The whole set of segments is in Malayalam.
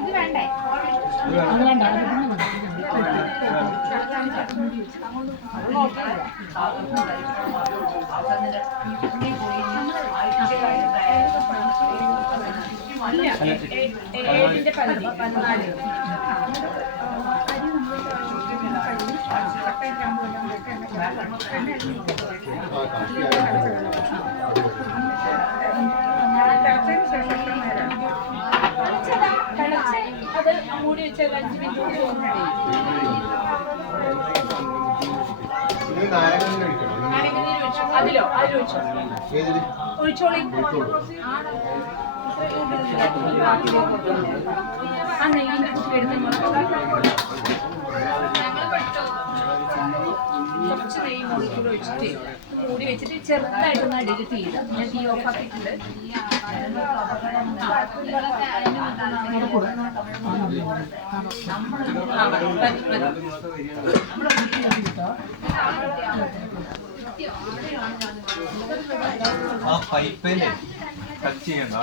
ഇത് വേണ്ടേ? ഏഴിന്റെ പകുതി 14. അത് മൂടി വെച്ചാൽ 5 മിനിറ്റ് അതിലോ ഒഴിച്ചോളി. ആ നെയ്യിന്റെ എടുത്ത് കുറച്ച് നെയ്യ് മുകളിൽ ഒഴിച്ചിട്ട് മൂടി വെച്ചിട്ട് ചെറുതായിട്ടൊന്ന് അടിയിൽ തീരുക. ഞാൻ തീ ഓഫാക്കിയിട്ടുണ്ട്.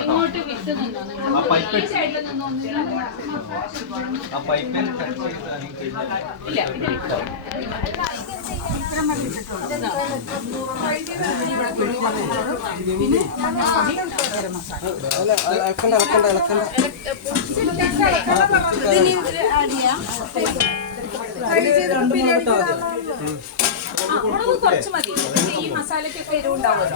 ഇങ്ങോട്ട് വിട്ട് നിന്നോ, ഇല്ല ഇത് വിട്ടോ. കുറച്ച് മതി. ഈ മസാലക്കൊക്കെ എരിവുണ്ടാവുമല്ലോ.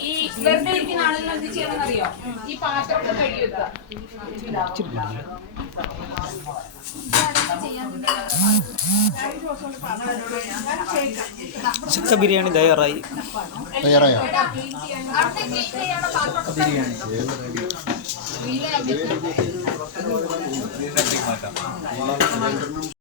ഈ വെറുതെ ഇരിക്കുന്ന ആളുകൾ എന്ത് ചെയ്യണമെന്നറിയോ? ഈ പാത്രമൊക്കെ കഴുകി വെക്കുക. ചിക്കൻ ബിരിയാണി തയ്യാറായി. ബിരിയാണി